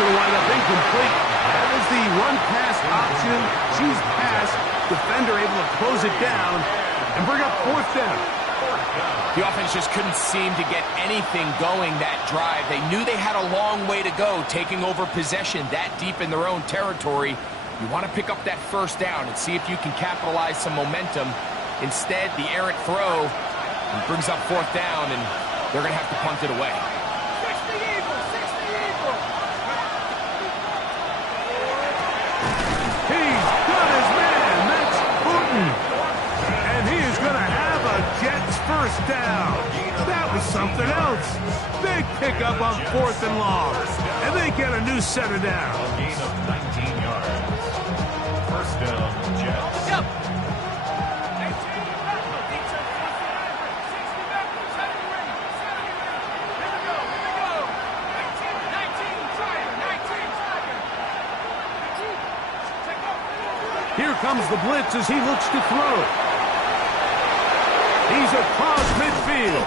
going to wind up incomplete. That is the run-pass option. She's passed. Defender able to close it down and bring up fourth down. The offense just couldn't seem to get anything going that drive. They knew they had a long way to go, taking over possession that deep in their own territory. You want to pick up that first down and see if you can capitalize some momentum. Instead, the errant throw brings up fourth down, and they're going to have to punt it away. He's got his man. That's Booten. And he is going to have a Jets first down. That was something else. Big pickup on fourth and long. And they get a new set of downs. Gain of 19 yards. First down, Jets. Yep. Here comes the blitz as he looks to throw. He's across midfield.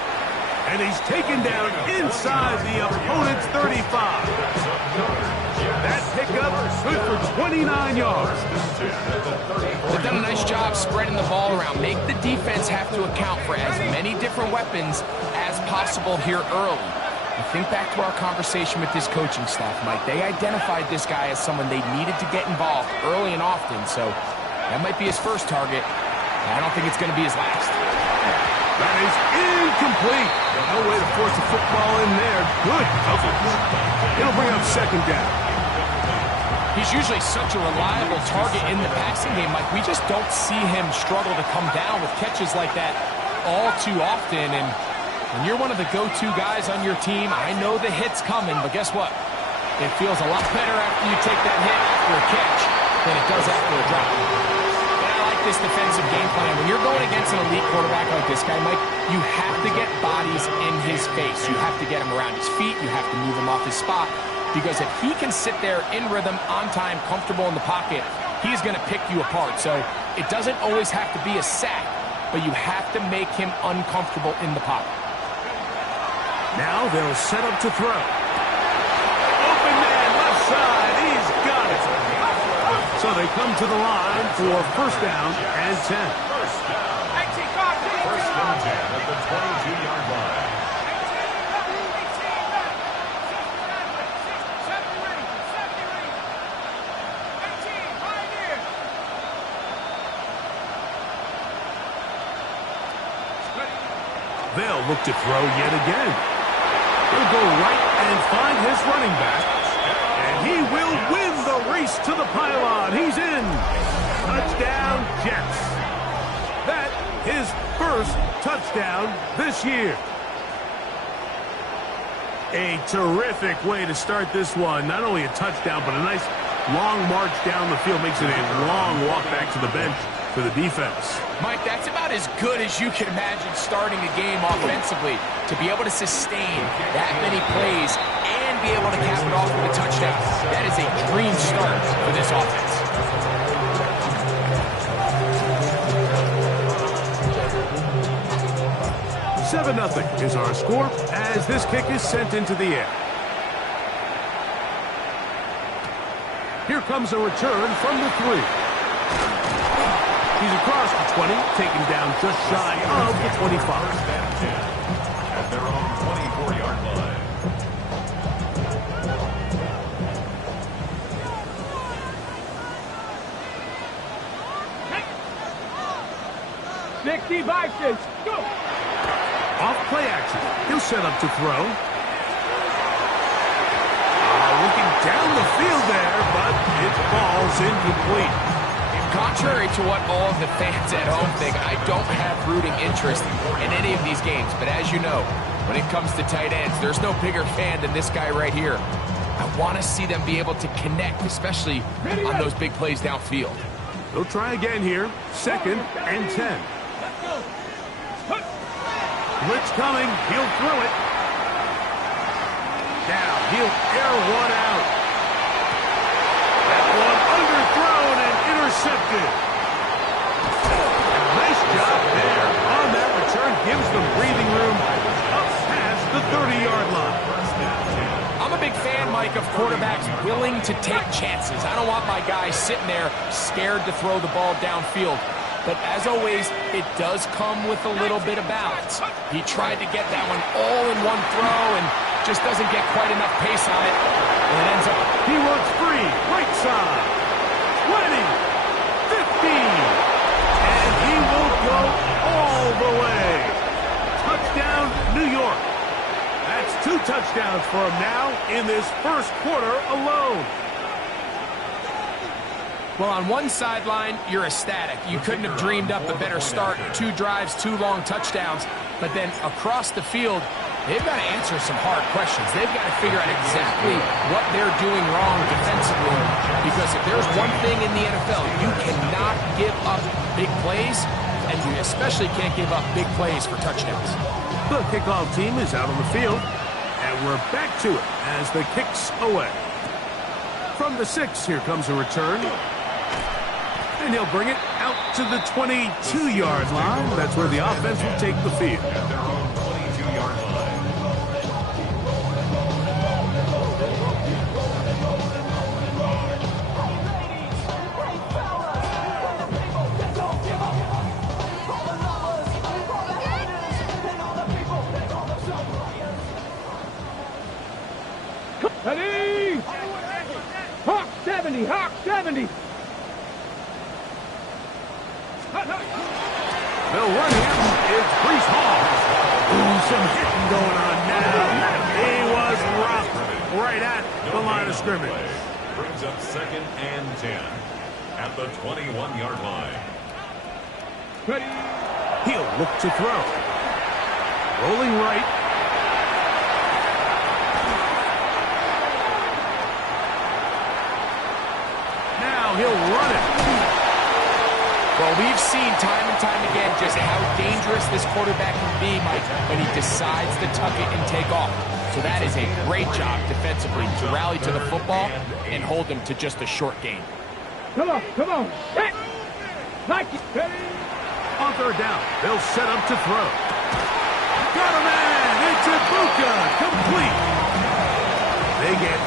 And he's taken down inside the opponent's 35. That pickup good for 29 yards. They've done a nice job spreading the ball around. Make the defense have to account for as many different weapons as possible here early. And think back to our conversation with this coaching staff, Mike. They identified this guy as someone they needed to get involved early and often, so that might be his first target. I don't think it's going to be his last. That is incomplete. No way to force the football in there. Good coverage. It'll bring up second down. He's usually such a reliable target in the passing game, Mike. We just don't see him struggle to come down with catches like that all too often. And when you're one of the go-to guys on your team, I know the hit's coming, but guess what? It feels a lot better after you take that hit after a catch than it does after a drop. And I like this defensive game plan. When you're going against an elite quarterback like this guy, Mike, you have to get bodies in his face. You have to get him around his feet. You have to move him off his spot. Because if he can sit there in rhythm, on time, comfortable in the pocket, he's going to pick you apart. So it doesn't always have to be a sack, but you have to make him uncomfortable in the pocket. Now they'll set up to throw. Open man, left side. He's got it. So they come to the line for first down and 10. First down 10 at the 22-yard line. They'll look to throw yet again. He'll go right and find his running back. And he will win the race to the pylon. He's in. Touchdown, Jets. That his first touchdown this year. A terrific way to start this one. Not only a touchdown, but a nice long march down the field. Makes it a long walk back to the bench for the defense. Mike, that's about as good as you can imagine starting a game offensively. To be able to sustain that many plays and be able to cap it off with a touchdown. That is a dream start for this offense. Seven 0 is our score as this kick is sent into the air. Here comes a return from the 3. He's across the 20, taken down just shy of the 25. At their own 24-yard line. Go! Off play action. He'll set up to throw. Looking down the field there, but it falls incomplete. Contrary to what all of the fans at home think, I don't have rooting interest in any of these games. But as you know, when it comes to tight ends, there's no bigger fan than this guy right here. I want to see them be able to connect, especially on those big plays downfield. They'll try again here. Second and 10. Blitz coming. He'll throw it. Now he'll air one out. That one underthrown and intercepted. Nice job there on that return. Gives them breathing room up past the 30-yard line. I'm a big fan, Mike, of quarterbacks willing to take chances. I don't want my guys sitting there scared to throw the ball downfield. But as always, it does come with a little bit of balance. He tried to get that one all in one throw and just doesn't get quite enough pace on it. And it ends up... He works free, right side, 20, 15, and he will go all the way. Touchdown, New York. That's 2 touchdowns for him now in this first quarter alone. Well, on one sideline, you're ecstatic. You couldn't have dreamed up a better start. 2 drives, 2 long touchdowns. But then across the field, they've got to answer some hard questions. They've got to figure out exactly what they're doing wrong defensively. Because if there's one thing in the NFL, you cannot give up big plays, and you especially can't give up big plays for touchdowns. The kickoff team is out on the field, and we're back to it as the kick's away. From the 6, here comes a return. And he'll bring it out to the 22-yard line. That's where the offense will take the field. At their own 22-yard line. Ready! Hawk 70! Hawk 70! They'll run him. It's Brees Hall. Ooh, some hitting going on now. He was rocked right at the line of scrimmage. Brings up 2nd and 10 at the 21-yard line. Ready! He'll look to throw. Rolling right. Now he'll run it. Well, we've seen time and time again just how dangerous this quarterback can be, Mike, when he decides to tuck it and take off. So that is a great job defensively to rally to the football and hold him to just a short gain. Come on, come on! Set! Nike! Ready! On 3rd down, they'll set up to throw. Got a man! It's Ibuka! Complete! They get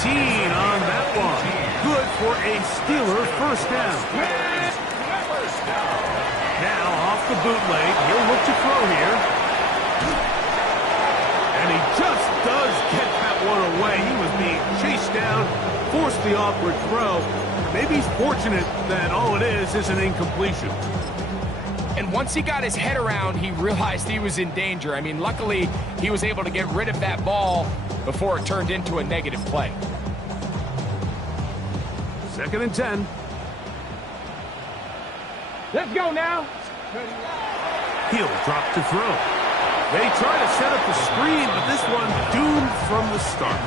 18 on that one. Good for a Steeler first down. Now off the bootleg, he'll look to throw here. And he just does get that one away. He was being chased down, forced the awkward throw. Maybe he's fortunate that all it is an incompletion. And once he got his head around, he realized he was in danger. I mean, luckily, he was able to get rid of that ball before it turned into a negative play. 2nd and 10. Let's go now! He'll drop to throw. They try to set up the screen, but this one doomed from the start.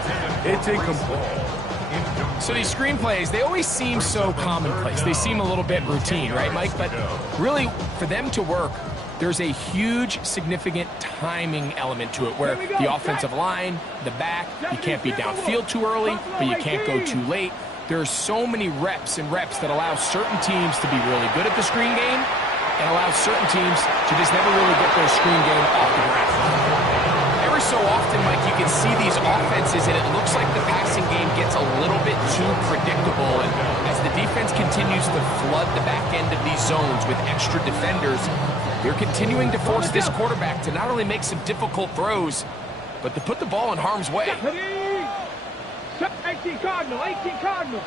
It's incomplete. So these screenplays, they always seem so commonplace. They seem a little bit routine, right, Mike? But really, for them to work, there's a huge, significant timing element to it where the offensive line, the back, you can't be downfield too early, but you can't go too late. There's so many reps and reps that allow certain teams to be really good at the screen game and allow certain teams to just never really get their screen game off the ground. Every so often, Mike, you can see these offenses and it looks like the passing game gets a little bit too predictable. And as the defense continues to flood the back end of these zones with extra defenders, they're continuing to force this quarterback to not only make some difficult throws, but to put the ball in harm's way. 18 Cardinal, 18 Cardinal.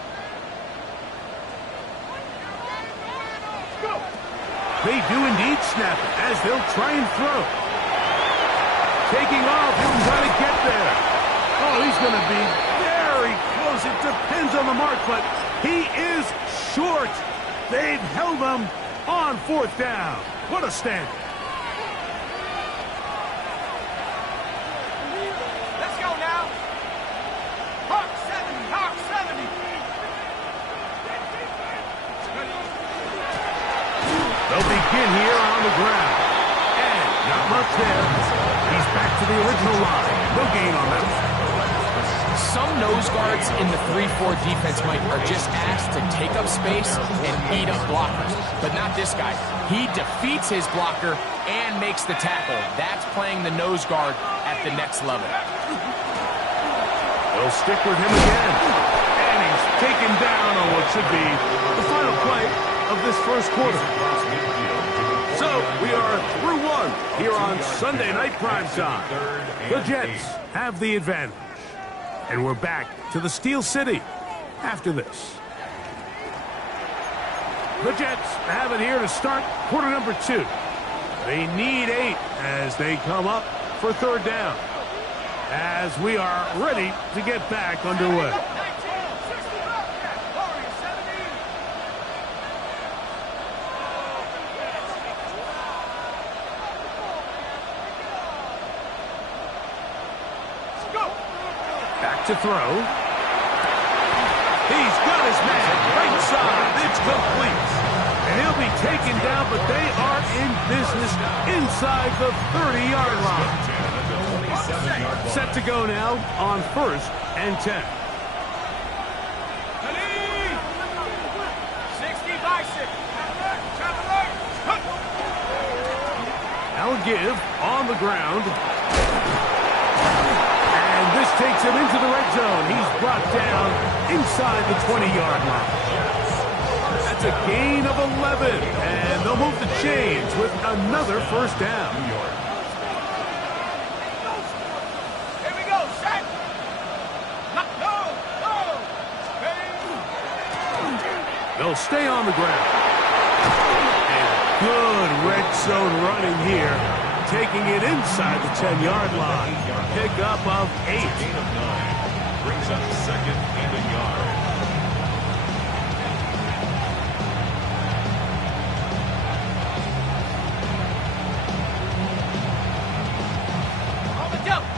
Go. They do indeed snap it as they'll try and throw. Taking off, he'll try to get there. Oh, he's going to be very close. It depends on the mark, but he is short. They've held him on 4th down. What a stand. Let's go now. Hawk 70, Hawk 70. They'll begin here on the ground. And not much there. He's back to the original line. No gain on that one. Some nose guards in the 3-4 defense, Mike, are just asked to take up space and eat up blockers. But not this guy. He defeats his blocker and makes the tackle. That's playing the nose guard at the next level. They'll stick with him again. And he's taken down on what should be the final play of this first quarter. So we are through one here on Sunday Night Primetime. The Jets have the advantage. And we're back to the Steel City after this. The Jets have it here to start quarter number 2. They need 8 as they come up for third down. As we are ready to get back underway. Back to throw. He's got his man right side. It's complete. And he'll be taken down, but they are in business inside the 30-yard line. Set to go now on 1st and 10. 60 by 6. Now give on the ground. And this takes him into the red zone. He's brought down inside the 20-yard line. That's a gain of 11. And they'll move the chains with another first down. Here we go, set. They'll stay on the ground. And good red zone running here. Taking it inside the 10-yard line. Pickup of 8. Gain of 9. Brings up 2nd and a yard.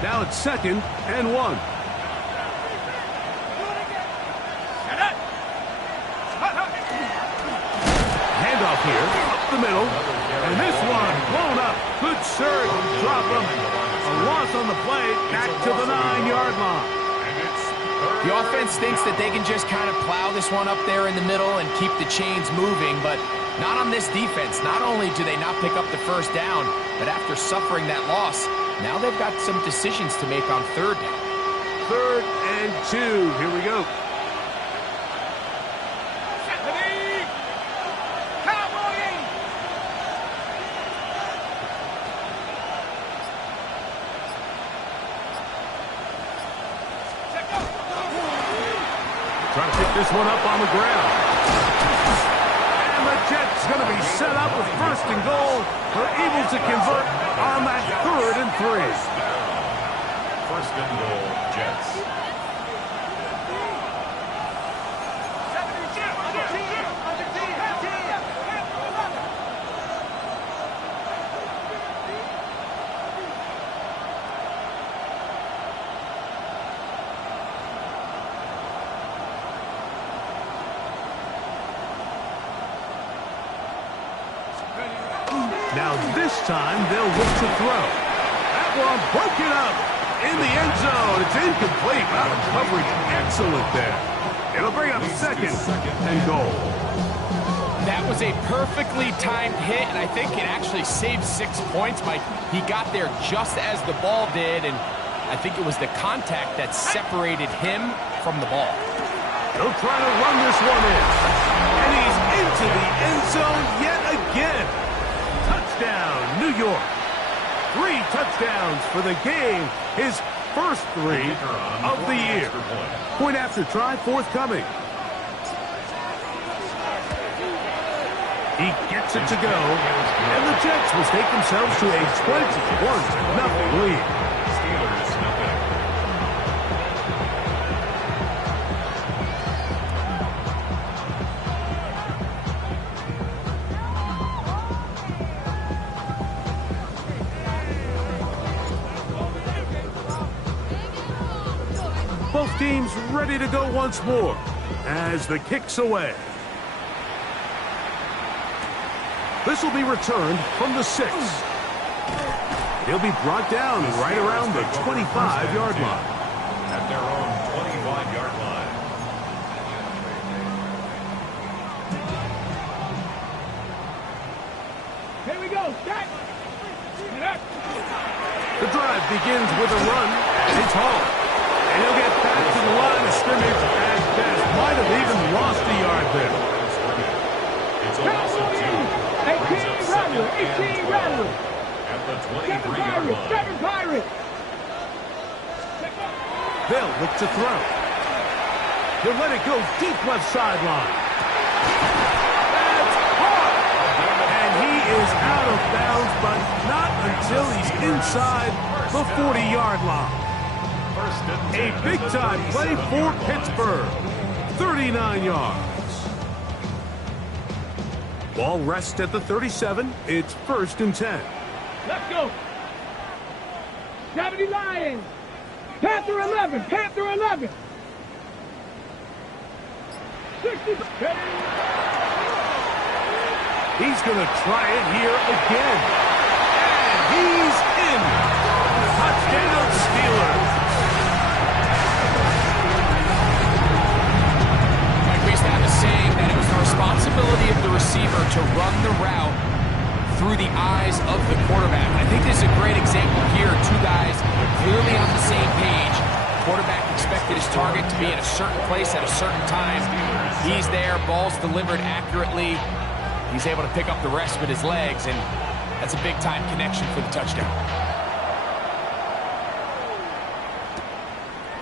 Now it's 2nd and 1. Handoff here, up the middle. And this one blown up. Good surge, drop him. A loss on the play, back to the 9-yard line. The offense thinks that they can just kind of plow this one up there in the middle and keep the chains moving, but not on this defense. Not only do they not pick up the first down, but after suffering that loss, now they've got some decisions to make on third down. 3rd and 2. Here we go. Trying to pick this one up on the ground. And the Jets going to be set up with 1st and goal. They're able to convert on that 3rd and 3. 1st and goal, Jets. Now this time they'll look to throw. That one broken up in the end zone. It's incomplete. Wow, the coverage excellent there. It'll bring up 2nd and goal. That was a perfectly timed hit, and I think it actually saved 6 points. Mike, he got there just as the ball did, and I think it was the contact that separated him from the ball. They'll try to run this one in. And he's into the end zone yet again. Touchdown, New York. 3 touchdowns for the game. His first 3 of the year. Point after try forthcoming. He gets it to go. And the Jets will take themselves to a 21-0 lead. Steelers nothing. Both teams ready to go once more as the kick's away. This will be returned from the 6. He'll be brought down right around the 25-yard line. At their own 25-yard line. Here we go, set. The drive begins with a run, and it's hauled. And he'll get back to the line of scrimmage at best. Might have even lost a yard there. It's a loss of 2. 18 Rattler. At the 23-yard line. 7 Pirates. They'll look to throw. He'll let it go deep left sideline. That's hard. And he is out of bounds, but not until he's inside the 40-yard line. A big-time play for Pittsburgh. 39 yards. Ball rests at the 37. It's 1st and 10. Let's go. 70 Lions. Panther 11. Panther 11. 60. He's going to try it here again. And he's in. Touchdown, Steelers. Mike, we used to have a saying that it was the responsibility of the receiver to run the route through the eyes of the quarterback. I think this is a great example here. Two guys clearly on the same page. Quarterback expected his target to be in a certain place at a certain time. He's there, ball's delivered accurately. He's able to pick up the rest with his legs, and that's a big-time connection for the touchdown.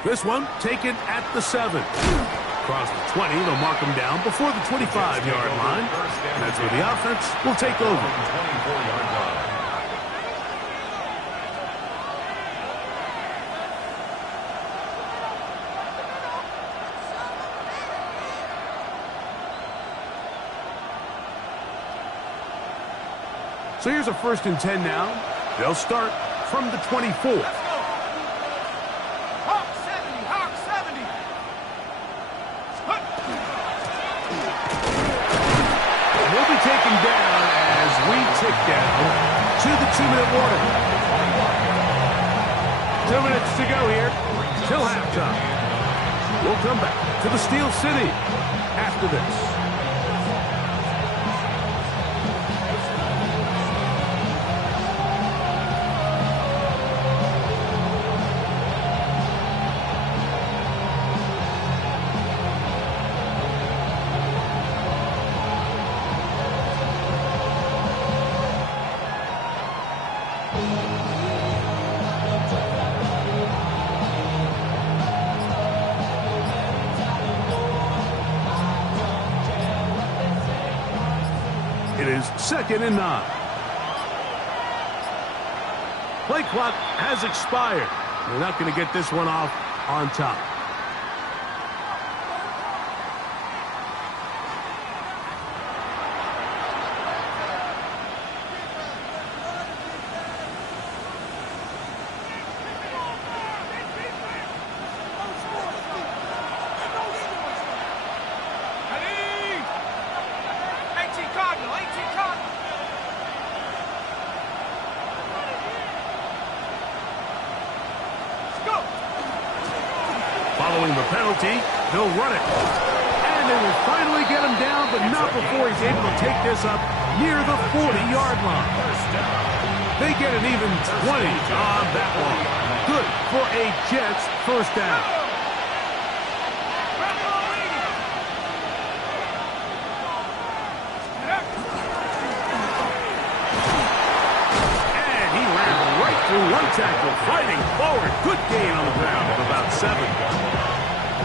This one taken at the 7. Across the 20, they'll mark him down before the 25-yard line. And that's where the offense will take over. 24-yard line. So here's a 1st and 10 now. They'll start from the 24. Hawk 70. Hawk 70. We'll be taken down as we tick down to the 2-minute warning. 2 minutes to go here till halftime. We'll come back to the Steel City after this. It is 2nd and 9. Play clock has expired. They're not going to get this one off on top. Following the penalty, they'll run it. And they will finally get him down, but not before he's able to take this up near the 40-yard line. They get an even 20 on that one. Good for a Jets 1st down. And he ran right through one tackle, fighting forward. Good gain on the ground of about 7.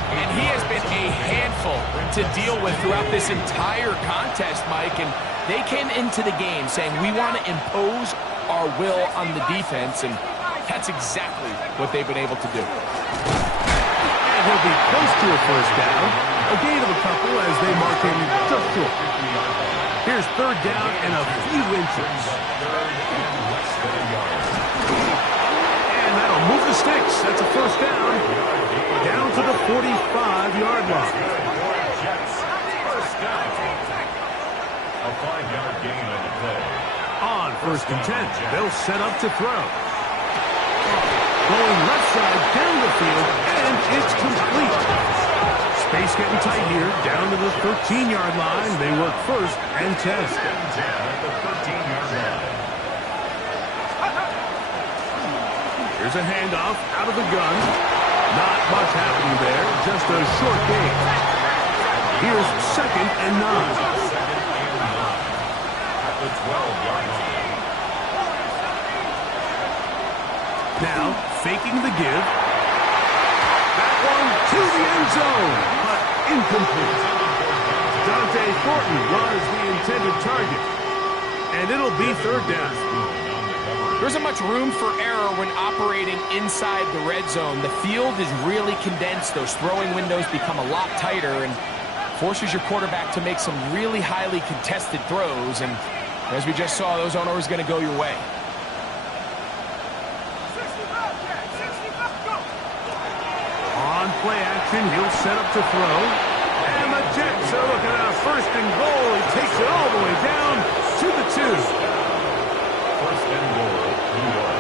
And he has been a handful to deal with throughout this entire contest, Mike. And they came into the game saying, we want to impose our will on the defense. And that's exactly what they've been able to do. And he'll be close to a 1st down. A gain of a couple as they mark him just short. Here's 3rd down and a few inches. And that'll move the sticks. That's a 1st down. Down to the 45-yard line. A 5-yard gain on the play. On 1st and 10, they'll set up to throw. Going left side down the field, and it's complete. Space getting tight here, down to the 13-yard line. They work 1st and 10. At the 13-yard line. Here's a handoff out of the gun. Not much happening there, just a short gain. Here's 2nd and 9. At the 12-yard line. Now, faking the give. That one to the end zone, but incomplete. Dante Thornton was the intended target, and it'll be 3rd down. There isn't much room for error when operating inside the red zone. The field is really condensed. Those throwing windows become a lot tighter and forces your quarterback to make some really highly contested throws. And as we just saw, those aren't always going to go your way. On play action, he'll set up to throw. And the Jets are looking at a 1st and goal. He takes it all the way down to the 2. 1st and goal, New York.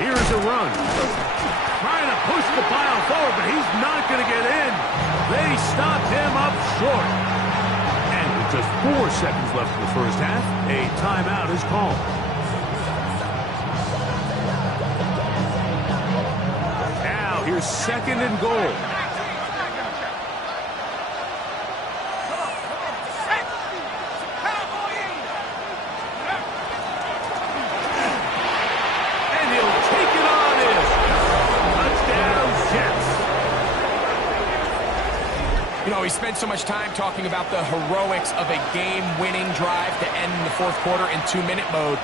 Here's a run. Trying to push the pile forward, but he's not going to get in. They stopped him up short. And with just 4 seconds left in the first half, a timeout is called. Now, here's 2nd and goal. We spent so much time talking about the heroics of a game-winning drive to end the 4th quarter in 2-minute mode.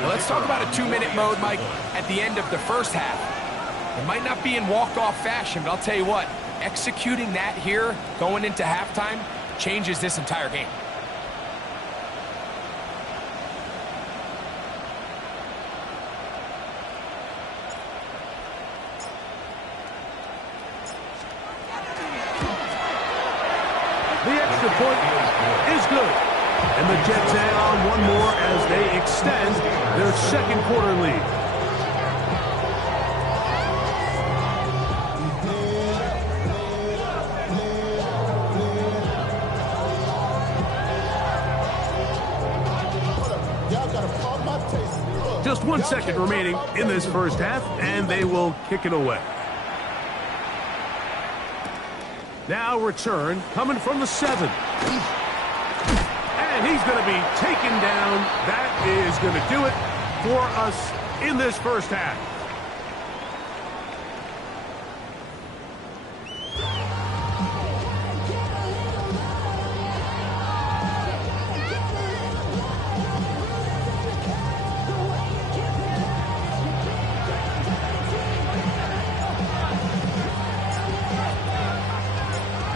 Now let's talk about a 2-minute mode, Mike, at the end of the first half. It might not be in walk-off fashion, but I'll tell you what, executing that here, going into halftime, changes this entire game. The extra point is good. And the Jets add on one more as they extend their 2nd quarter lead. Just 1 second remaining in this first half, and they will kick it away. Now return coming from the 7. And he's going to be taken down. That is going to do it for us in this first half.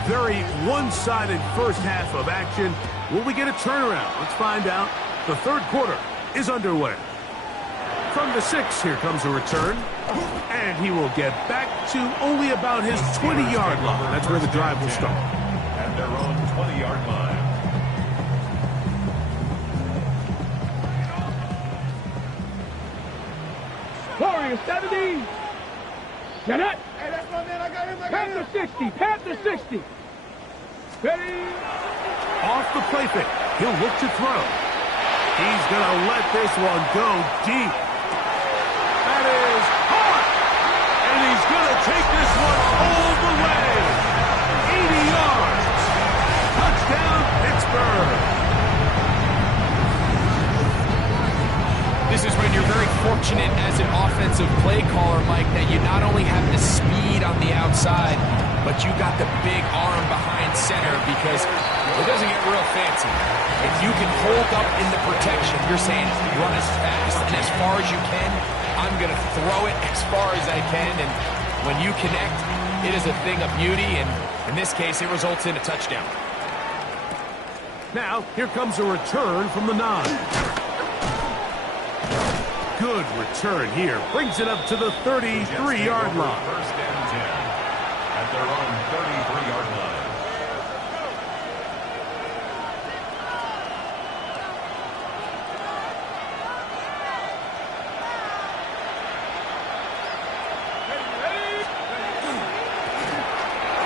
Very one-sided first half of action. Will we get a turnaround? Let's find out. The 3rd quarter is underway. From the 6, here comes a return. And he will get back to only about his 20-yard line. That's where the drive will start. At their own 20-yard line. Warrior 70. Get it. Hey, that's my man. I got him. Panther 60. Panther 60. Ready. Off the play fake. He'll look to throw. He's going to let this one go deep. That is hard. And he's going to take this one all the way. 80 yards. Touchdown, Pittsburgh. This is when you're very fortunate as an offensive play caller, Mike, that you not only have the speed on the outside, but you got the big arm behind center, because it doesn't get real fancy. If you can hold up in the protection, you're saying run as fast and as far as you can. I'm going to throw it as far as I can, and when you connect, it is a thing of beauty, and in this case, it results in a touchdown. Now, here comes a return from the 9. Good return here. Brings it up to the 33-yard line. 1st and 10. At their own 33-yard line.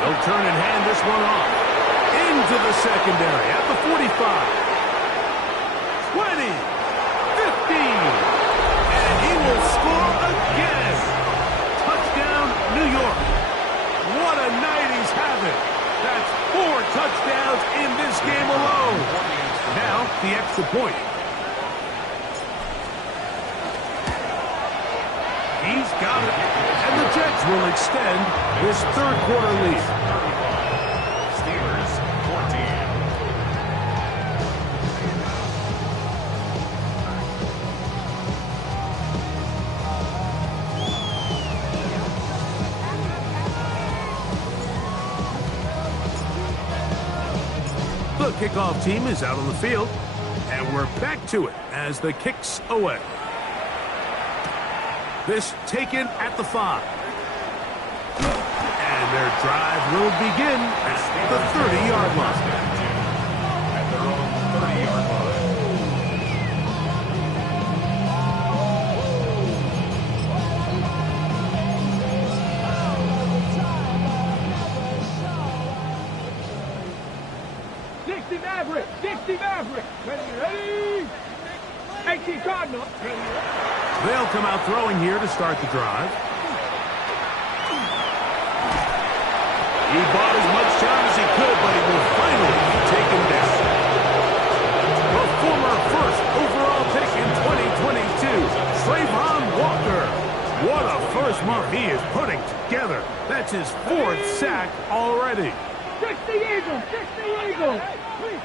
They'll turn and hand this one off. Into the secondary at the 45. 20. 15. the 90s have it. That's 4 touchdowns in this game alone. Now, the extra point. He's got it. And the Jets will extend this third-quarter lead. Steelers 14. The kickoff team is out on the field, and we're back to it as the kick's away. This taken at the 5. And their drive will begin at the 30-yard line. At their own 30-yard line. Dixie Maverick. Ready? 18 Cardinal. They'll come out throwing here to start the drive. He bought as much time as he could, but he will finally be taken down. The former first overall pick in 2022, Trayvon Walker. What a first month he is putting together. That's his 4th sack already. 60 Eagles. 60 Eagles. Please.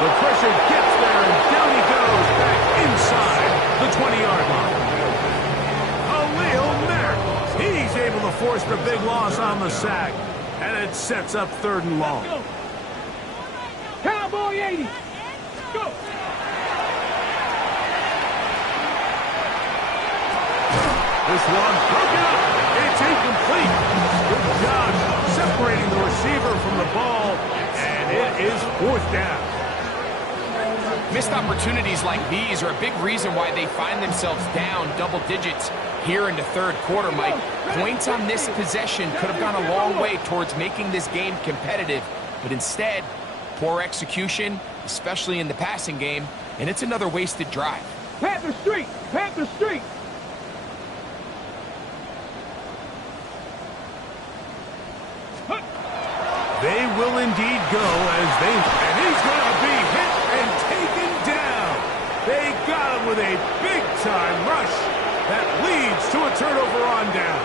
The pressure gets there, and down he goes back inside the 20-yard line. Khalil Mack. He's able to force the big loss on the sack, and it sets up 3rd and long. Cowboy 80. Go. This one broken up. It's incomplete. Good job separating the receiver from the ball, and it is 4th down. Missed opportunities like these are a big reason why they find themselves down double digits here in the third quarter, Mike. Points on this possession could have gone a long way towards making this game competitive, but instead, poor execution, especially in the passing game, and it's another wasted drive. Panther Street. They will indeed go and he's going to be hit and taken down. They got him with a big-time rush that leads to a turnover on down.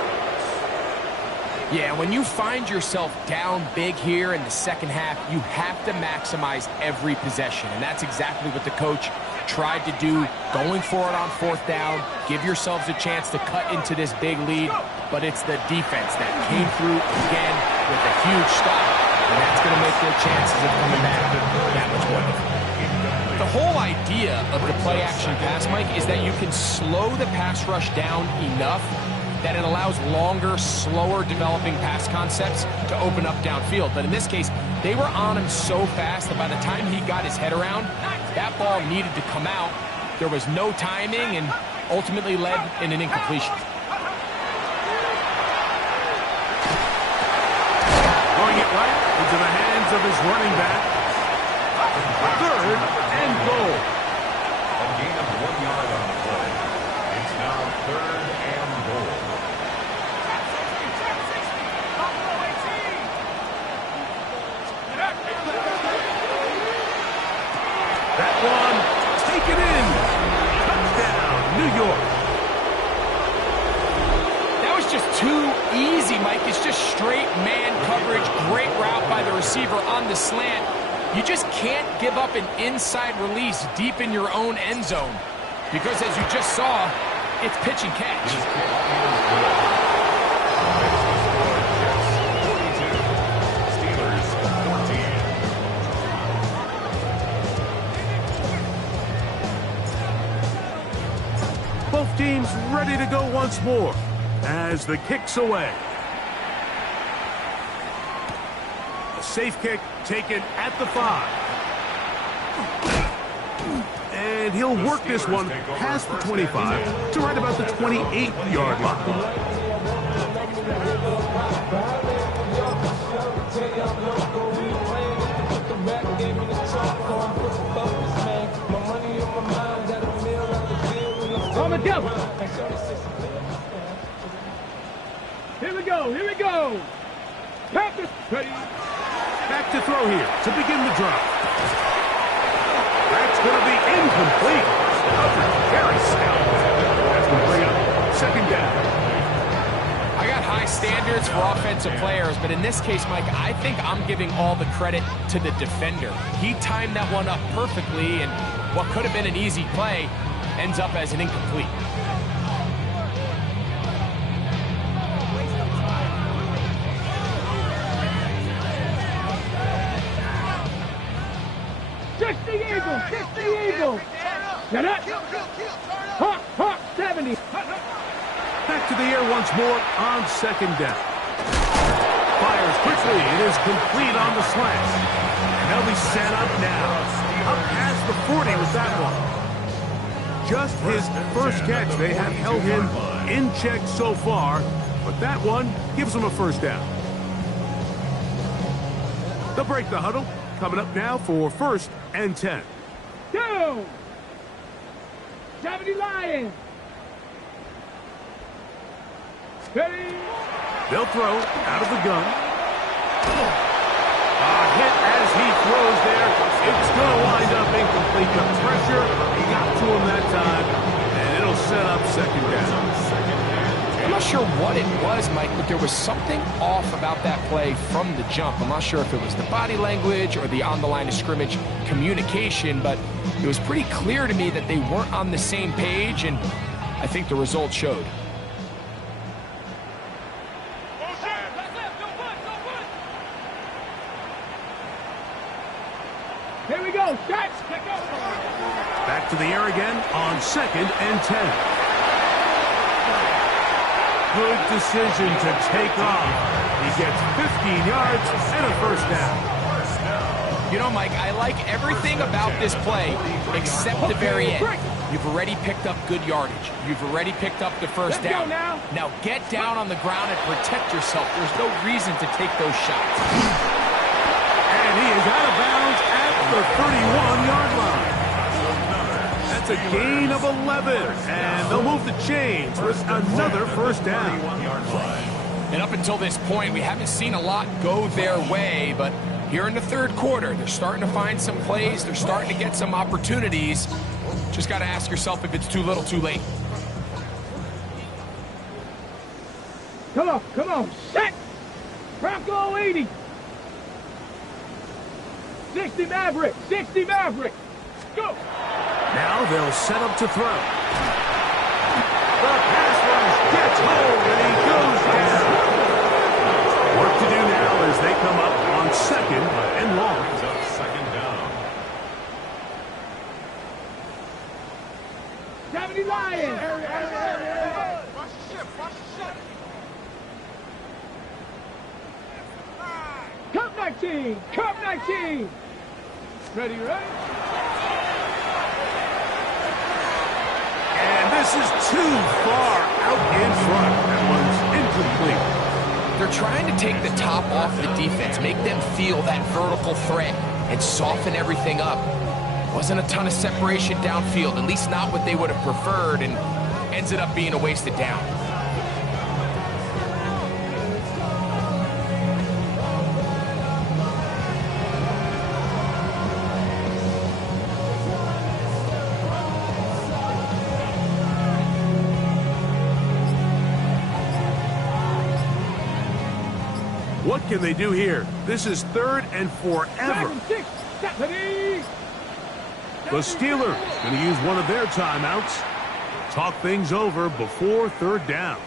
Yeah, when you find yourself down big here in the second half, you have to maximize every possession, and that's exactly what the coach tried to do, going for it on 4th down, give yourselves a chance to cut into this big lead, but it's the defense that came through again with a huge stop, and that's going to make their chances of coming back that much more difficult. The whole idea of the play-action pass, Mike, is that you can slow the pass rush down enough that it allows longer, slower developing pass concepts to open up downfield. But in this case, they were on him so fast that by the time he got his head around, that ball needed to come out. There was no timing and ultimately led in an incompletion. Throwing it right into the hands of his running back. 3rd and goal. A gain of 1 yard on the play. It's now 3rd and goal. That one taken in. Touchdown, New York. That was just too easy, Mike. It's just straight man coverage. Great route by the receiver on the slant. You just can't give up an inside release deep in your own end zone. Because as you just saw, it's pitch and catch. Steelers 14. Both teams ready to go once more as the kick's away. A safe kick taken at the 5. And he'll work this one past the 25 to right about the 28-yard line. On the double. Here we go. Here we go. Panthers. Ready. Back to throw here to begin the drive. That's going to be incomplete. Coverage very sound. That's going to bring up second down. I got high standards for offensive players, but in this case, Mike, I think I'm giving all the credit to the defender. He timed that one up perfectly, and what could have been an easy play ends up as an incomplete. Kick the Eagle. Get up. Hawk, 70. Back to the air once more on second down. Fires quickly. It is complete on the slant. And they'll be set up now. Up past the 40 with that one. Just his first catch. They have held him in check so far, but that one gives them a first down. They'll break the huddle. Coming up now for 1st and 10. Go! 70 Lions. Ready. They'll throw out of the gun. A hit as he throws there. It's going to wind up incomplete. The pressure got to him that time, and it'll set up second down. I'm not sure what it was, Mike, but there was something off about that play from the jump. I'm not sure if it was the body language or the on-the-line of scrimmage communication, but it was pretty clear to me that they weren't on the same page, and I think the result showed. Here we go. Shot. Back to the air again on 2nd and 10. Good decision to take off. He gets 15 yards and a first down. You know, Mike, I like everything about this play except the very end. You've already picked up good yardage. You've already picked up the first down. Now get down on the ground and protect yourself. There's no reason to take those shots. And he is out of bounds at the 31-yard line. That's a gain of 11, and they'll move the chains with another first down. And up until this point, we haven't seen a lot go their way, but here in the third quarter, they're starting to find some plays. They're starting to get some opportunities. Just got to ask yourself if it's too little, too late. Come on. Set. Bronco 80. 60 Maverick. Go. Now they'll set up to throw. The pass rush gets hold, and he goes down. Work to do now as they come up on 2nd and long. Second down. 70 Lions. Watch the ship. Cup 19. Ready? And this is too far out in front. That one's incomplete. They're trying to take the top off the defense, make them feel that vertical threat, and soften everything up. Wasn't a ton of separation downfield, at least not what they would have preferred, and ends it up being a wasted down. What can they do here? This is 3rd and forever. The Steelers going to use one of their timeouts. Talk things over before 3rd down.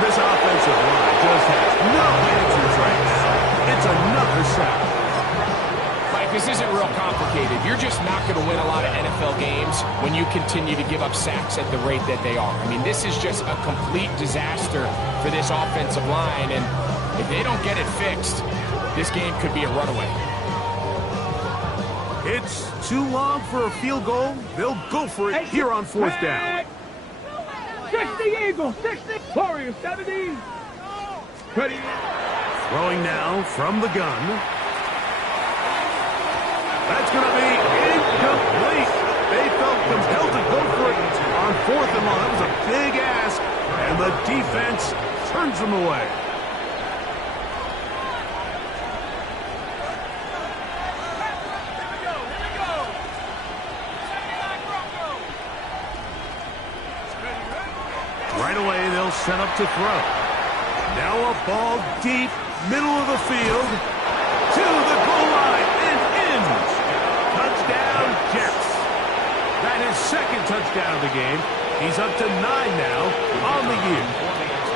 This offensive line just has no answers right now. It's another sack. This isn't real complicated. You're just not going to win a lot of NFL games when you continue to give up sacks at the rate that they are. I mean, this is just a complete disaster for this offensive line, and if they don't get it fixed, this game could be a runaway. It's too long for a field goal. They'll go for it here on 4th down. 60 Eagles, 60 Warriors, 70. Ready? Throwing now from the gun. That's going to be incomplete. They felt compelled to go for it on 4th and long. That was a big ask, and the defense turns them away. Right away, they'll set up to throw. Now a ball deep, middle of the field, to the goal line and in. Touchdown, Jets. That is second touchdown of the game. He's up to 9 now on the year.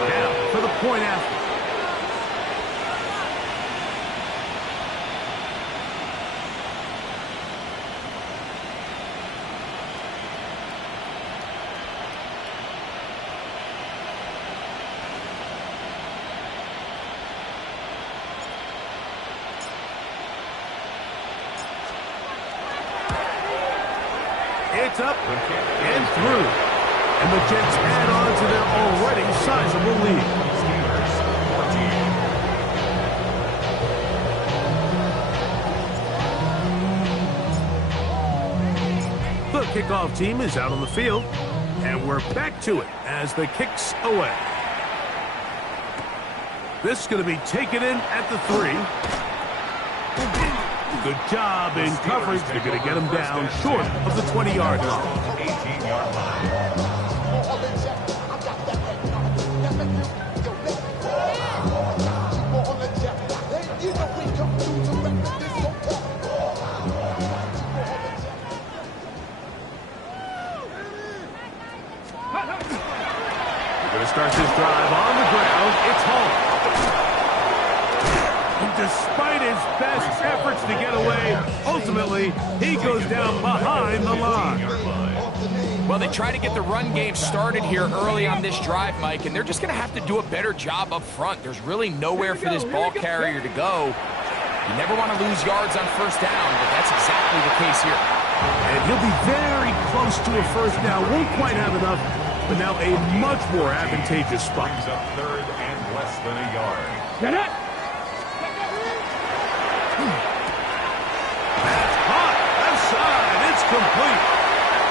Now for the point after. It's up and through. And the Jets add on to their already sizable lead. The kickoff team is out on the field. And we're back to it as the kick's away. This is going to be taken in at the 3. Good job in coverage. They're going to get him down short of the 20-yard line. 18-yard line. We're going to start this drive on the ground. It's home. Despite his best efforts to get away, ultimately, he goes down behind the line. Well, they try to get the run game started here early on this drive, Mike, and they're just going to have to do a better job up front. There's really nowhere for this ball carrier to go. You never want to lose yards on first down, but that's exactly the case here. And he'll be very close to a first down. Won't quite have enough, but now a much more advantageous spot. Brings up 3rd and less than a yard. Get it! Complete.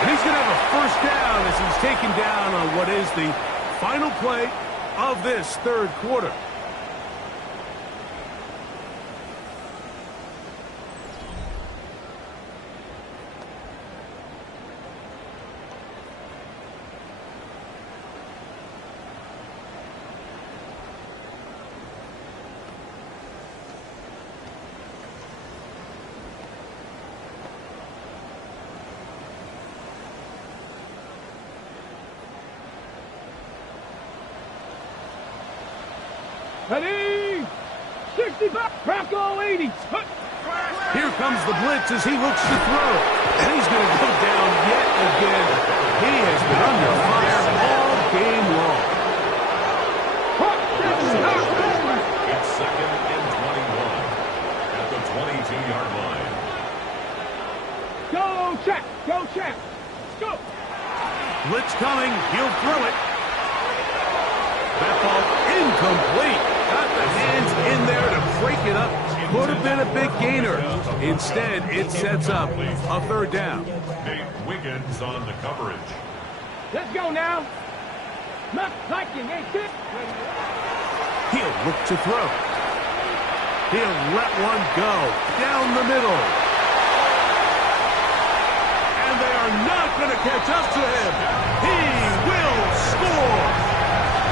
And he's going to have a first down as he's taken down on what is the final play of this 3rd quarter. Ready? 65. Bronco 80. Here comes the blitz as he looks to throw. And he's going to go down yet again. He has been under fire all game long. It's 2nd and 21 at the 22-yard line. Go, check. Go, check. Go. Blitz coming. He'll throw it. That ball incomplete. Got the hands in there to break it up. Could have been a big gainer. Instead, it sets up a 3rd down. Nate Wiggins on the coverage. Let's go now. Not liking it. He'll look to throw. He'll let one go down the middle. And they are not going to catch up to him. He will score.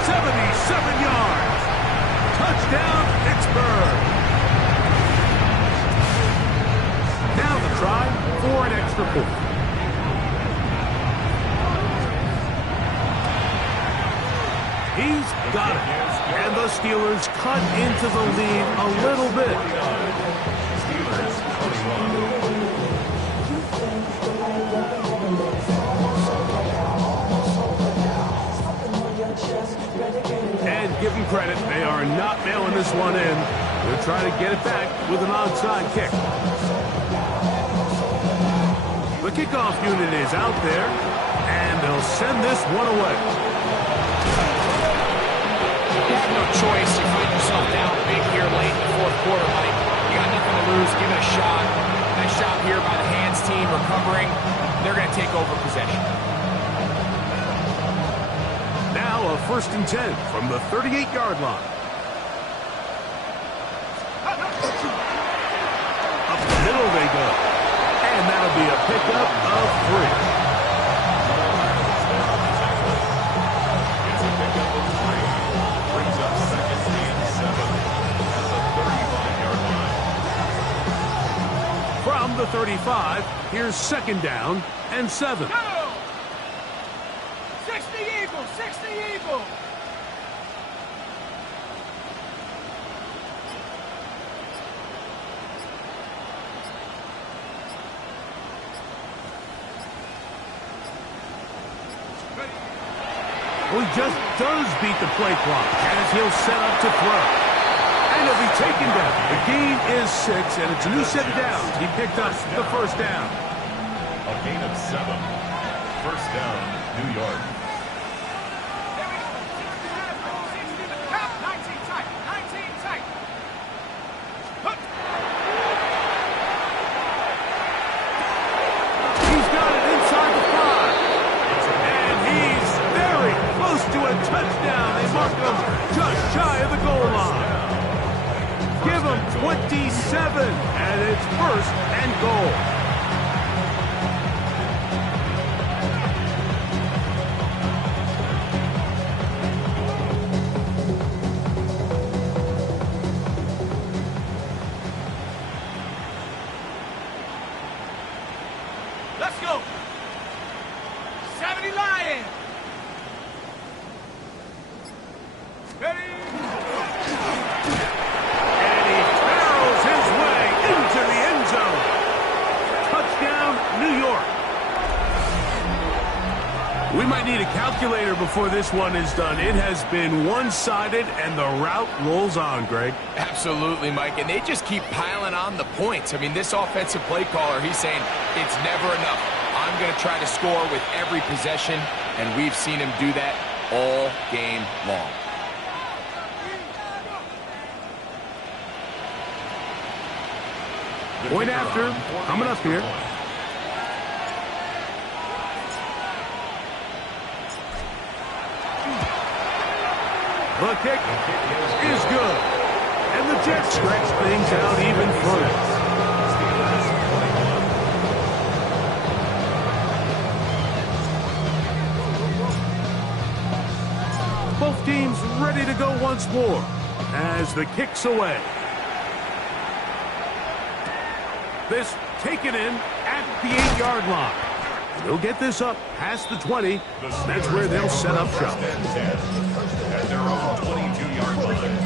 77 yards. Touchdown, Pittsburgh. Now the try for an extra point. He's got it. And the Steelers cut into the lead a little bit. Steelers 21. And give them credit, they are not mailing this one in. They'll try to get it back with an onside kick. The kickoff unit is out there, and they'll send this one away. You have no choice. You find yourself down big here late in the fourth quarter, Mike. You got nothing to lose. Give it a shot. Nice job here by the hands team recovering. They're going to take over possession. Now a 1st and 10 from the 38-yard line. Up the middle they go. And that'll be a pickup of 3. From the 35, here's 2nd down and 7. Go! 60 Eagles, 60 Eagles. Well, he just does beat the play clock as he'll set up to throw. And he'll be taken down. The gain is 6, and it's a new set of downs. He picked up the 1st down. A gain of 7. 1st down, New York. Here we go. 60, count. 19 tight. 19 tight. Hook. He's got it inside the 5. And he's very close to a touchdown. They mark him just shy of the goal line. Give him 27, and it's 1st and goal. Let's go. 70 Lions. Ready? And he barrels his way into the end zone. Touchdown, New York. We might need a calculator before this one is done. It has been one-sided, and the route rolls on, Greg. Absolutely, Mike, and they just keep piling on the points. I mean, this offensive play caller, he's saying it's never enough. I'm going to try to score with every possession, and we've seen him do that all game long. Point after, coming up here. The kick is good. And the Jets stretch things out even further. Both teams ready to go once more as the kick's away. This taken in at the 8-yard line. They'll get this up past the 20. That's where they'll set up shop. At their own 22-yard line.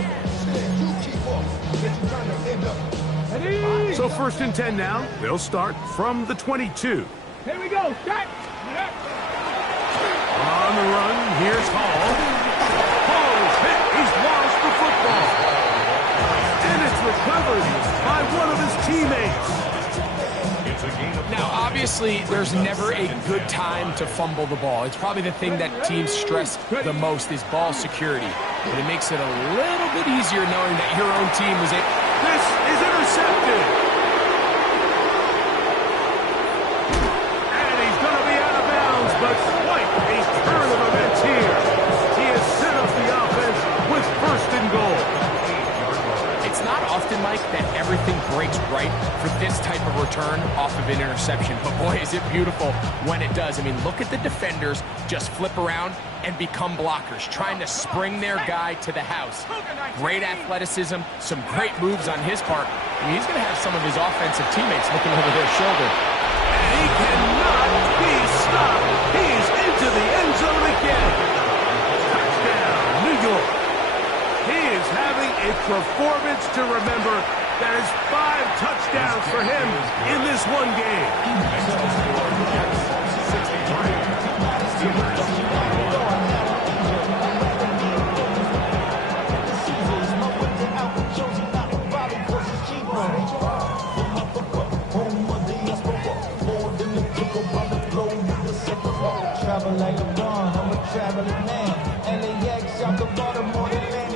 So 1st and 10 now. They'll start from the 22. Here we go. Set. On the run, here's Hall. Hall is hit. He's lost the football. And it's recovered by one of his teammates. Now, obviously, there's never a good time to fumble the ball. It's probably the thing that teams stress the most is ball security. But it makes it a little bit easier knowing that your own team was able. This is intercepted. And he's going to be out of bounds, but quite a turn of events here. He has set up the offense with 1st and goal. It's not often, Mike, that everything breaks right for this type of return off of an interception. But boy, is it beautiful when it does. I mean, look at the defenders just flip around and become blockers, trying to spring their guy to the house. Great athleticism, some great moves on his part. I mean, he's going to have some of his offensive teammates looking over their shoulder. And he cannot be stopped. He's into the end zone again. Touchdown, New York. He is having a performance to remember. That is 5 touchdowns for him in this one game. Travel like a gun, I'm a traveling man. LAX out the Baltimore to land.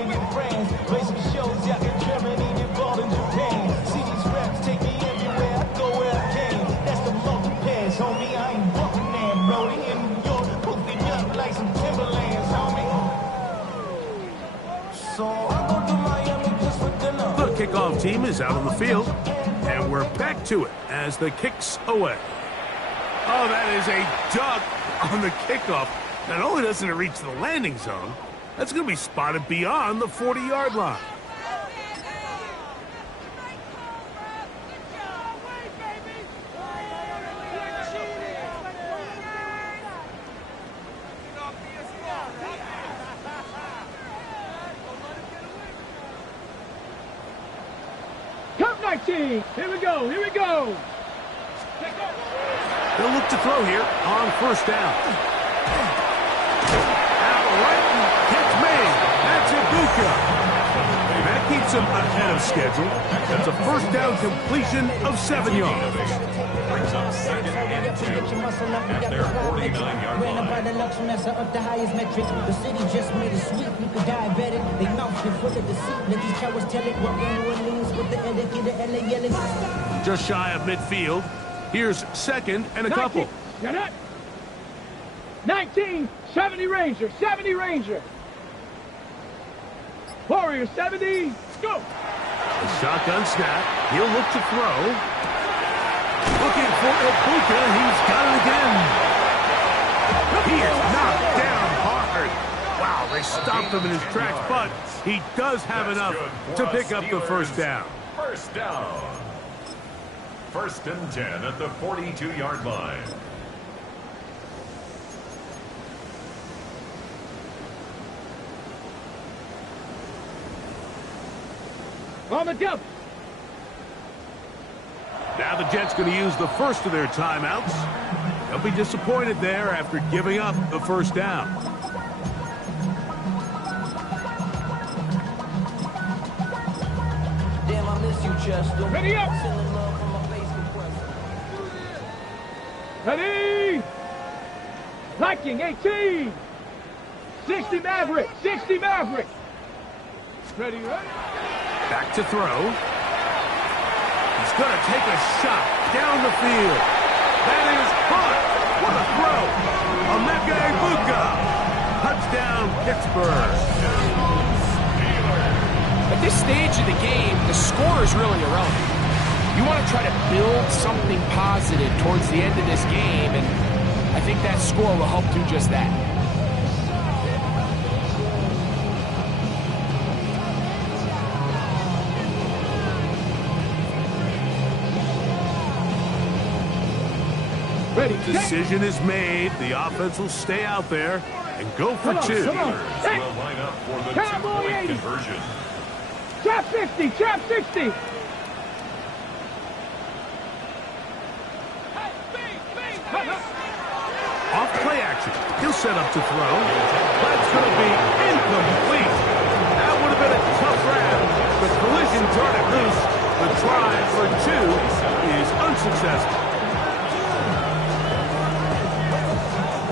kickoff team is out on the field, and we're back to it as the kick's away. Oh, that is a duck on the kickoff. Not only doesn't it reach the landing zone, that's going to be spotted beyond the 40-yard line. Count 19. Here we go. Here we go. They'll look to throw here on first down. Out right, and catch made. That's Ibuka. That keeps him ahead of schedule. That's a first down completion of 7 yards. Brings up 2nd and 2 at their 49-yard line. Up the highest metric. The city just made a sweep. We could diabetic. They mouth been full of deceit. Let these cowards tell it. Walk in New Orleans with the educated LA yelling. Just shy of midfield. Here's 2nd and a couple. Get it. 19, 70 Ranger, 70 Ranger. Warrior 70, go. A shotgun snap. He'll look to throw. Looking for Ibuka. He's got it again. He is knocked down hard. Wow, they stopped him in his tracks, but he does have enough to pick up the first down. First down. 1st and 10 at the 42-yard line. On the double. Now the Jets going to use the first of their timeouts. They'll be disappointed there after giving up the first down. Damn, I miss you, Chester. Ready up. Sending love from my face compressor. Ready. Viking 18. 60 Maverick, 60 Maverick. Ready, ready. Back to throw. He's going to take a shot down the field. That is caught. What a throw. Emeka Ibuka. Touchdown, Pittsburgh. At this stage of the game, the score is really irrelevant. You want to try to build something positive towards the end of this game, and I think that score will help do just that. Ready. Decision is made. The offense will stay out there and go for two. Come on. Steelers will line up for the Cowboy two-point 80. conversion. Trap 60, trap 60. Off play action. He'll set up to throw. That's going to be incomplete. That would have been a tough grab. The collision turned it loose. The try for two is unsuccessful.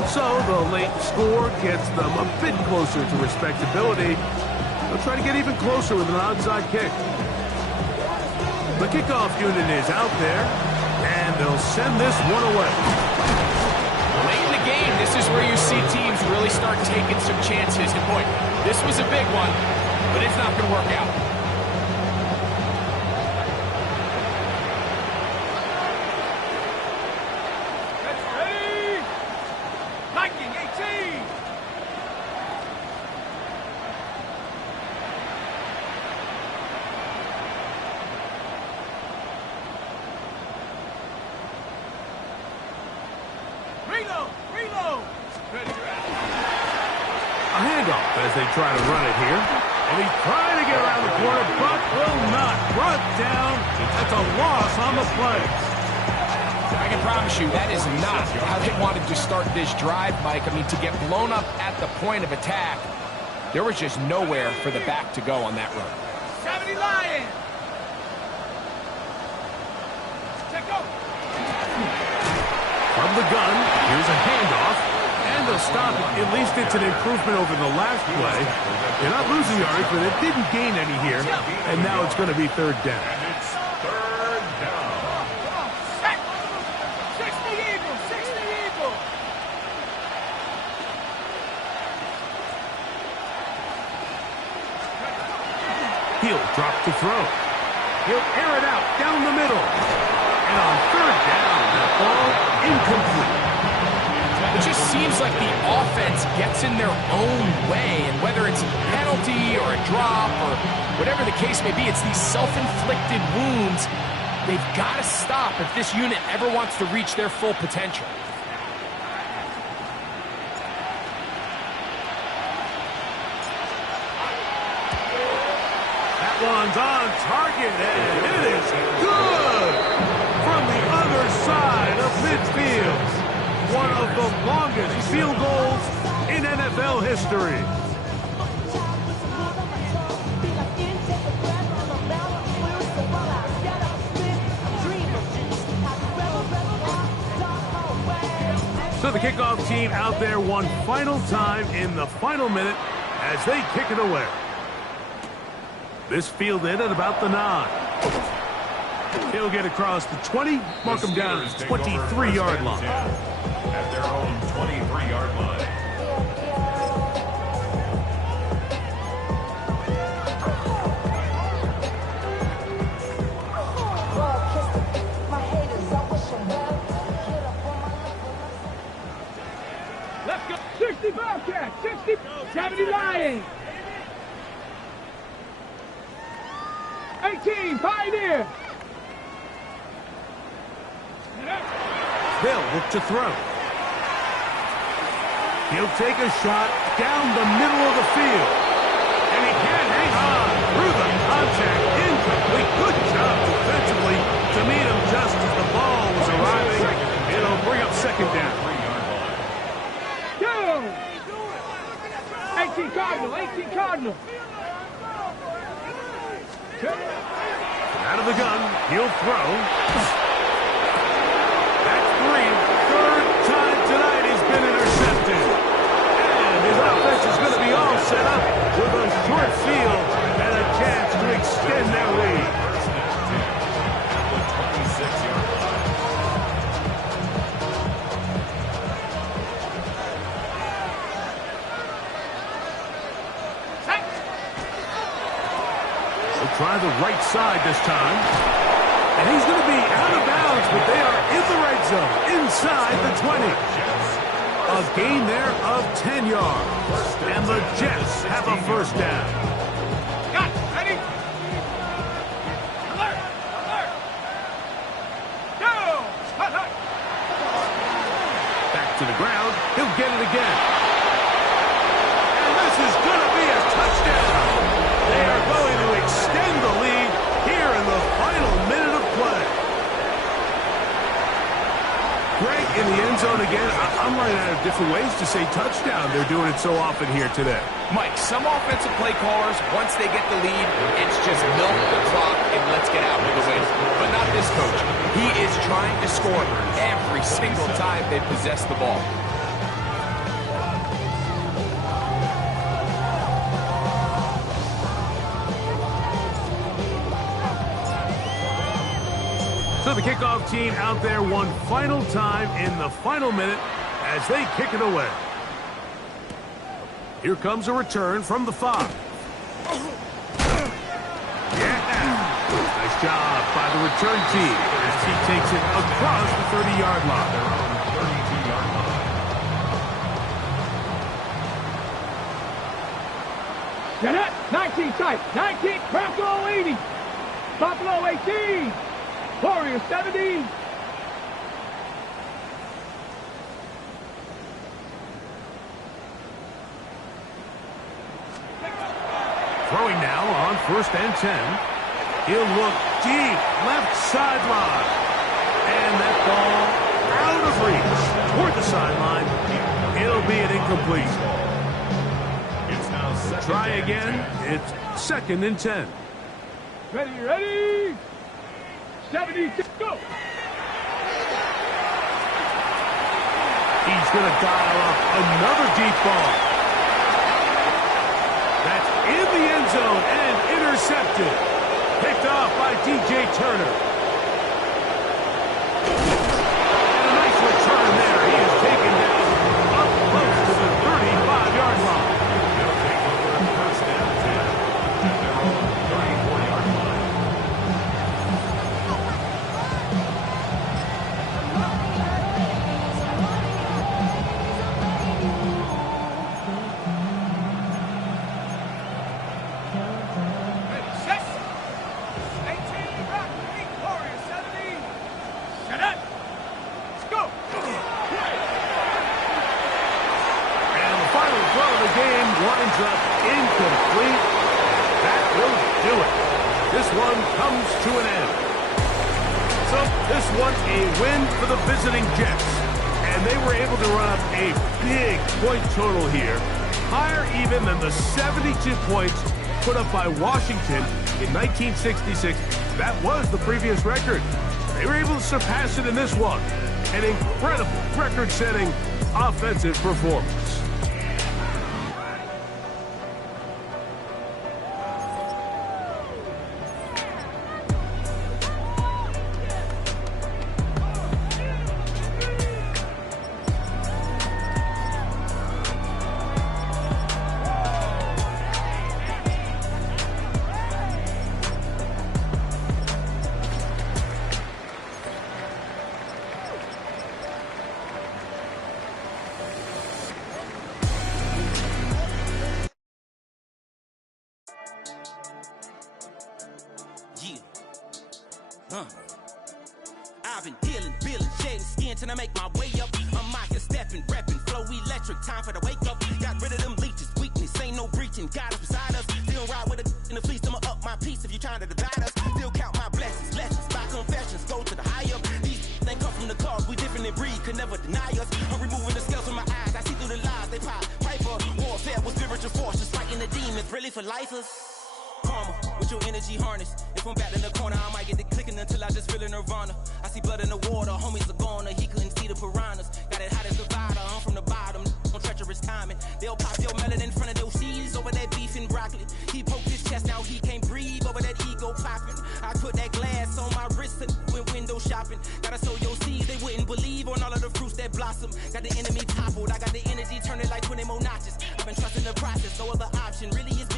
So the late score gets them a bit closer to respectability. They'll try to get even closer with an onside kick. The kickoff unit is out there, and they'll send this one away. Late in the game, this is where you see teams really start taking some chances. And boy, this was a big one, but it's not going to work out. Ready. Viking 18. Reload. Reload. Ready. A handoff as they try to run it here. And he's trying to get around the corner, but will not. Brought down. That's a loss on the play. I can promise you that is not how they wanted to start this drive, Mike. I mean, to get blown up at the point of attack, there was just nowhere for the back to go on that run. 70 Lions. Check go. From the gun, here's a handoff, and they'll stop it. At least it's an improvement over the last play. They're not losing yards, but it didn't gain any here, and now it's going to be third down. And it's third down. Set. 60 Eagles. 60 Eagles. He'll drop to throw. He'll air it out down the middle. And on third down, that ball incomplete. It just seems like the offense gets in their own way, and whether it's a penalty or a drop or whatever the case may be, it's these self-inflicted wounds. They've got to stop if this unit ever wants to reach their full potential. That one's on target, and it is good from the other side of midfield. One of the longest field goals in NFL history. So the kickoff team out there one final time in the final minute as they kick it away. This fielded at about the 9. He'll get across the 20, mark him down at the 23-yard line. At their own 23-yard line. Let's go. 60 Bobcat. 60. 70 Lions. 18 Pioneer. They'll look to throw. He'll take a shot down the middle of the field. And he can't hang on through the contact. Incomplete. Good job defensively to meet him just as the ball was arriving. It'll bring up second down. 18 Cardinal. 18 Cardinal. Out of the gun. He'll throw. That's 3. Third time tonight he's been intercepted. And his offense is going to be all set up with a short field and a chance to extend their lead. At the 26-yard line. He'll try the right side this time. And he's going to be out of bounds, but they are in the red zone, inside the 20. A gain there of 10 yards. And the Jets have a first down. Got it. Ready? Alert! Alert! Go! Hut, hut! Back to the ground. He'll get it again. And this is going to be a touchdown. They are going to extend the lead here in the final minute of play. Greg in the end zone again. I'm running out of different ways to say touchdown. They're doing it so often here today. Mike, some offensive play callers, once they get the lead, it's just milk the clock and let's get out with a win. But not this coach. He is trying to score every single time they possess the ball. So the kickoff team out there one final time in the final minute as they kick it away. Here comes a return from the 5. Yeah! Nice job by the return team as he takes it across the 30-yard line. Their own 32-yard line. Jeanette, 19 tight. 19, Buffalo 80. Buffalo 18. Warrior 70. Throwing now on 1st and 10. He'll look deep, left sideline. And that ball out of reach toward the sideline. It'll be an incomplete. It's now second Try and again. 10. It's 2nd and 10. Ready, ready. 76, go. He's going to dial up another deep ball. That's in the end zone and intercepted. Picked off by DJ Turner. And a nice return there. He is taken down up close to the 35-yard line. They'll take over first and 10 at their own 34-yard line. This one a win for the visiting Jets. And they were able to run up a big point total here, higher even than the 72 points put up by Washington in 1966. That was the previous record. They were able to surpass it in this one. An incredible record-setting offensive performance. I've been dealing, shedding skin till I make my way up. I'm out here stepping, repping, flow electric, time for the wake up. Got rid of them leeches, weakness, ain't no breaching. God is beside us, still ride with a in the fleece. I'ma up my piece if you trying to divide us. Still count my blessings, lessons, by confessions, go to the high up. These they come from the cause, we different in breed, could never deny us. I'm removing the scales from my eyes, I see through the lies they pop. Piper, warfare with spiritual force, just fighting the demons, really for lifers. Karma, with your energy harness. If I'm back in the corner, I might get the clicking until I just feel a nirvana. I see blood in the water, homies are gone, he couldn't see the piranhas. Got it hot as divider, I'm from the bottom, on treacherous timing. They'll pop your melon in front of those seeds over that beef and broccoli. He poked his chest, now he can't breathe over that ego popping. I put that glass on my wrist and went window shopping. Gotta sow your seeds, they wouldn't believe on all of the fruits that blossom. Got the enemy toppled, I got the energy turning like 20 more notches. I've been trusting the process, no other option really is